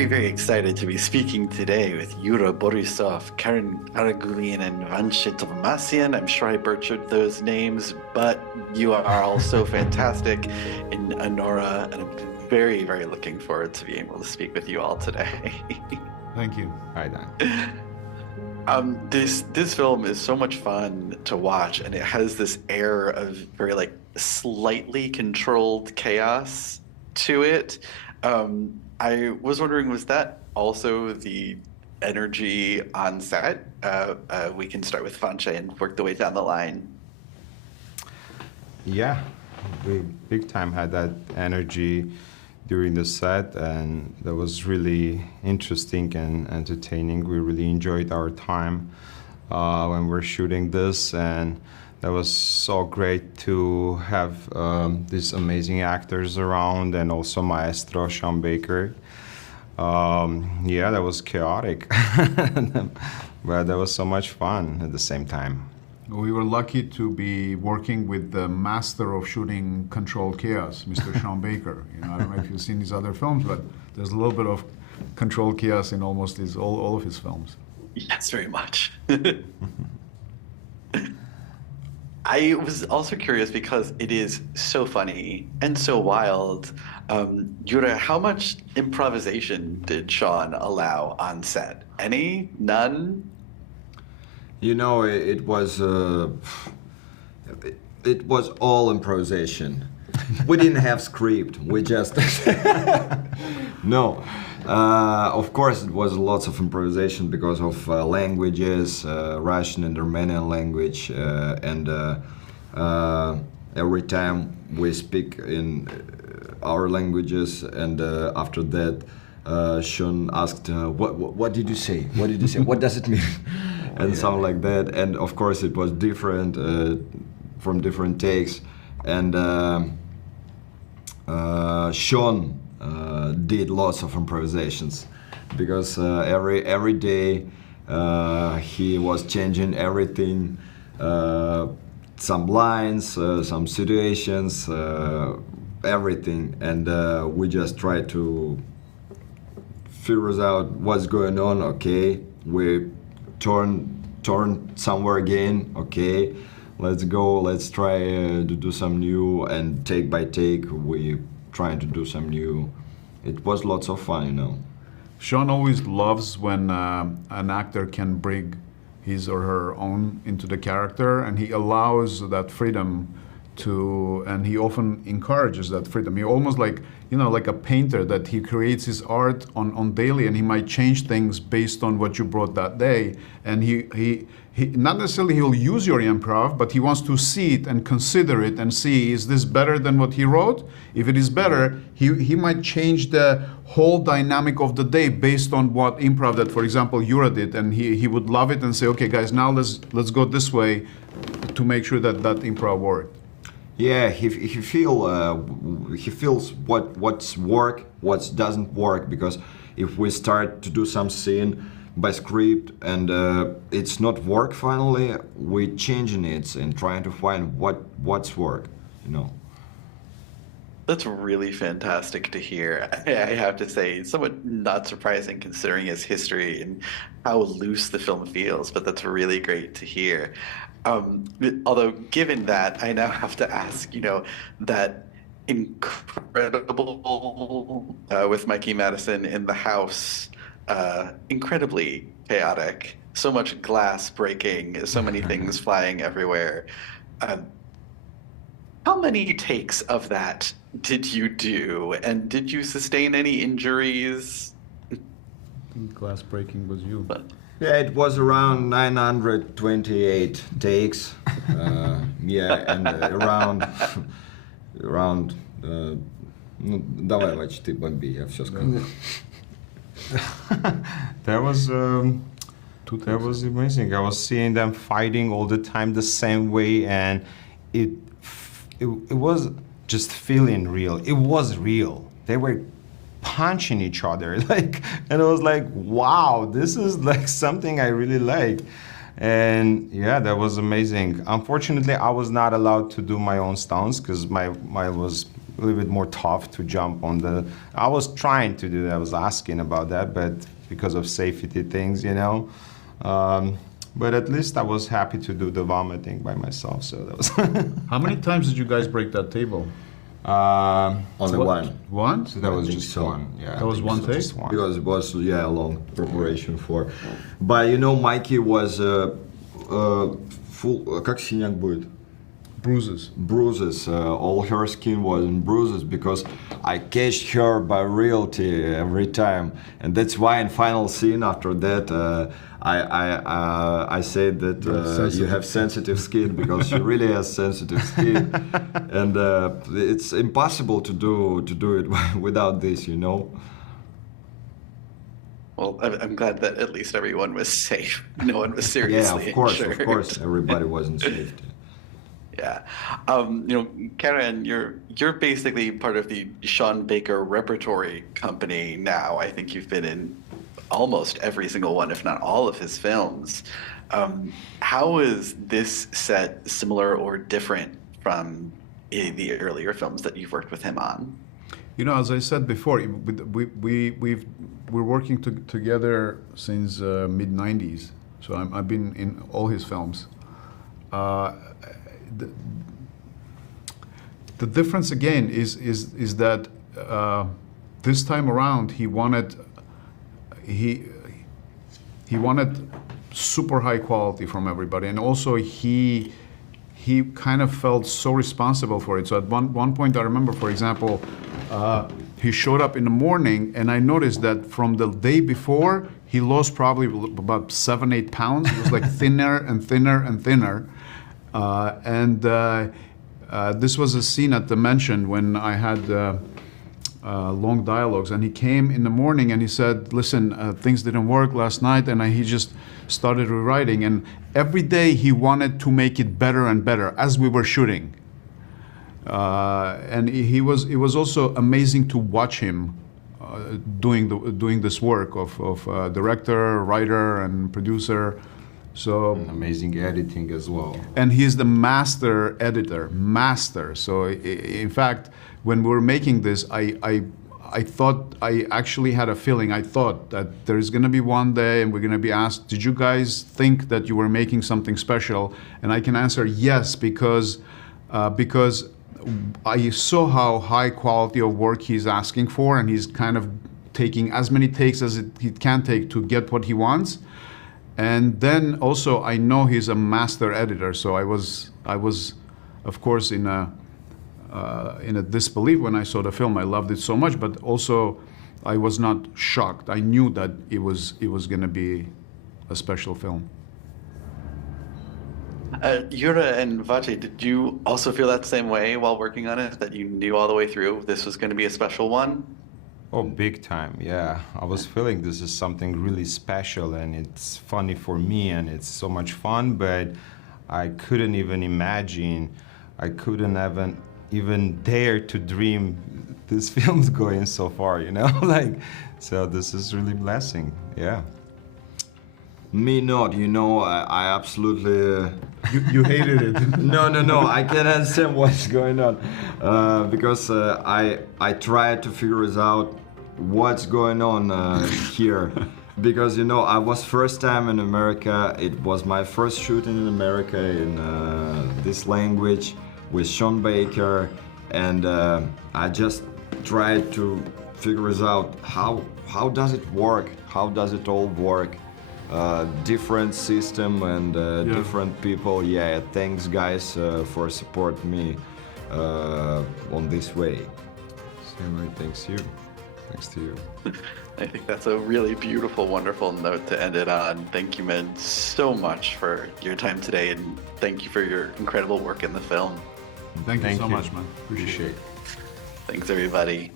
very, very excited to be speaking today with Yura Borisov, Karren Karagulian Vache Tovmasyan. I'm sure I butchered those names, but you are all so fantastic in Anora, and I'm very, very looking forward to being able to speak with you all today. Thank you. Hi, Dan. This film is so much fun to watch, and it has this air of very slightly controlled chaos to it. I was wondering, was that also the energy on set? We can start with Vache and work the way down the line. Yeah, we big time had that energy during the set, and that was really interesting and entertaining. We really enjoyed our time when we're shooting this, and that was so great to have these amazing actors around, and also Maestro Sean Baker. Yeah, that was chaotic, but that was so much fun at the same time. We were lucky to be working with the master of shooting controlled chaos, Mr. Sean Baker. You know, I don't know if you've seen his other films, but there's a little bit of controlled chaos in almost all of his films. Yes, very much. I was also curious because it is so funny and so wild. Yura, how much improvisation did Sean allow on set? Any? None? You know, it was all improvisation. We didn't have script. We just no. Of course, it was lots of improvisation because of languages, Russian and Romanian language, and every time we speak in our languages, and after that, Sean asked, "What did you say? What did you say? What does it mean?" and something like that. And of course, it was different from different takes, and Sean did lots of improvisations because every day he was changing everything, some lines, some situations, everything, and we just try to figure out what's going on. Okay, we turn somewhere again. Okay, let's go. Let's try to do some new, and take by take we trying to do some new. It was lots of fun, you know. Sean always loves when an actor can bring his or her own into the character, and he allows that freedom to, and he often encourages that freedom. He almost like, you know, like a painter, that he creates his art on daily, and he might change things based on what you brought that day. And he not necessarily he'll use your improv, but he wants to see it and consider it and see, is this better than what he wrote? If it is better, he might change the whole dynamic of the day based on what improv that, for example, Yura did, and he would love it and say, okay, guys, now let's go this way to make sure that improv worked. Yeah, he feels what's work, what doesn't work, because if we start to do some scene by script and it's not work finally, we changing it and trying to find what's work, you know. That's really fantastic to hear. I have to say, it's somewhat not surprising considering his history and how loose the film feels, but that's really great to hear. Although, given that, I now have to ask, you know, that incredible with Mikey Madison in the house, incredibly chaotic, so much glass breaking, so many things flying everywhere. How many takes of that did you do, and did you sustain any injuries? Glass breaking was you. Yeah, it was around 928 takes. Yeah, and around. Давай, Вач, ты бомби, я все скажу. That was amazing. I was seeing them fighting all the time the same way, and it was just feeling real. It was real. They were punching each other, and I was like, wow, this is like something I really like. And yeah, that was amazing. Unfortunately, I was not allowed to do my own stunts because my was a little bit more tough to jump on the. I was trying to do that. I was asking about that, but because of safety things, you know. But at least I was happy to do the vomiting by myself. So that was. How many times did you guys break that table? Only one. One? So that was think just so. one. Yeah. That was one take? Just one. Because it was a long preparation for. But you know, Mikey was full. Как синяк будет? Bruises. Bruises. All her skin was in bruises because I catched her by realty every time, and that's why in final scene after that. I said that you have sensitive skin because she really has sensitive skin, and it's impossible to do it without this, you know. Well, I'm glad that at least everyone was safe. No one was seriously Yeah, of injured. course, everybody was in safety. Yeah. You know, Karren, you're basically part of the Sean Baker Repertory Company now. I think you've been in almost every single one, if not all of his films. How is this set similar or different from the earlier films that you've worked with him on? You know, as I said before, we're working together since mid '90s. So I've been in all his films. The difference again is that this time around he wanted super high quality from everybody, and also he kind of felt so responsible for it. So at one point I remember, for example, he showed up in the morning, and I noticed that from the day before he lost probably about 7-8 pounds. It was like thinner and thinner and thinner. This was a scene at the Mansion when I had long dialogues, and he came in the morning and he said, listen, things didn't work last night, and he just started rewriting, and every day he wanted to make it better and better as we were shooting. And it was also amazing to watch him doing this work of director, writer, and producer. So amazing editing as well. And he's the master editor, master. So in fact, when we were making this, I thought, I actually had a feeling, I thought that there's gonna be one day and we're gonna be asked, did you guys think that you were making something special? And I can answer yes, because I saw how high quality of work he's asking for, and he's kind of taking as many takes as he can take to get what he wants. And then also I know he's a master editor, so I was of course in a disbelief when I saw the film. I loved it so much, but also I was not shocked. I knew that it was going to be a special film. Yura and Vache, did you also feel that same way while working on it, that you knew all the way through this was going to be a special one? Oh, big time, yeah. I was feeling this is something really special, and it's funny for me, and it's so much fun, but I couldn't even imagine, I couldn't even dare to dream this film's going so far, you know? Like, so this is really blessing, yeah. Me not, you know, I absolutely... You hated it. No, I can't understand what's going on. Because I tried to figure it out what's going on here. Because, you know, I was first time in America. It was my first shooting in America in this language with Sean Baker. And I just tried to figure it out how does it work? How does it all work? Different system and different people. Yeah, thanks guys for support me on this way. Same way, thanks you. Thanks to you. I think that's a really beautiful, wonderful note to end it on. Thank you, men, so much for your time today, and thank you for your incredible work in the film. Thank you so much, man. Appreciate it. Thanks, everybody.